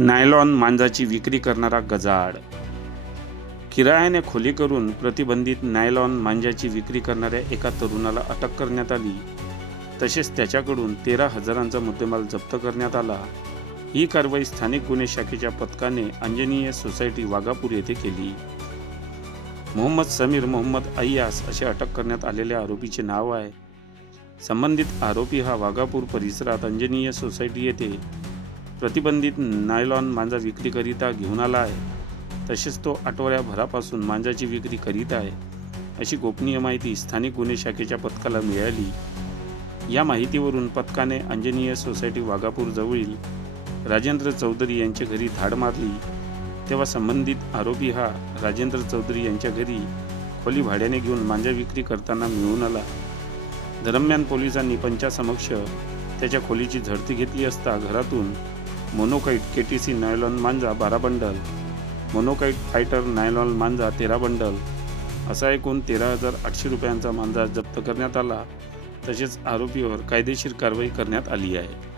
Nylon मांजाची विक्री करणारा गजाड किरायाने खोली करून प्रतिबंधित नायलॉन मांजाची विक्री करणाऱ्या एका तरुणाला अटक करण्यात आली. तसेच त्याच्याकडून तेरा हजारांचा मुद्देमाल जप्त करण्यात आला. ही कारवाई स्थानिक गुन्हे शाखेच्या पथकाने अंजनीय सोसायटी वाघापूर येथे केली. मोहम्मद समीर मोहम्मद अय्यास असे अटक करण्यात आलेल्या आरोपीचे नाव आहे. संबंधित आरोपी हा वाघापूर परिसरात अंजनीय सोसायटी येथे प्रतिबंधित नायलॉन मांजा विक्रीकरिता घेऊन आला आहे. तसेच तो आठवड्याभरापासून मांजाची विक्री करीत आहे. अशी गोपनीय माहिती स्थानिक गुन्हे शाखेच्या पथकाला मिळाली. या माहितीवरून पथकाने अंजनीय सोसायटी वाघापूर जवळील राजेंद्र चौधरी यांच्या घरी धाड मारली. तेव्हा संबंधित आरोपी हा राजेंद्र चौधरी यांच्या घरी खोली भाड्याने घेऊन मांजा विक्री करताना मिळून आला. दरम्यान पोलिसांनी पंचासमक्ष त्याच्या खोलीची झडती घेतली असता घरातून मोनोकाईट के टी सी नायलॉन मांजा बारा बंडल. मोनोकाईट फायटर नायलॉन मांजा तेरा बंडल. असा एकूण तेरा हजार आठशे रुपयांचा मांजा जप्त करण्यात आला. तसेच आरोपीवर कायदेशीर कारवाई करण्यात आली आहे.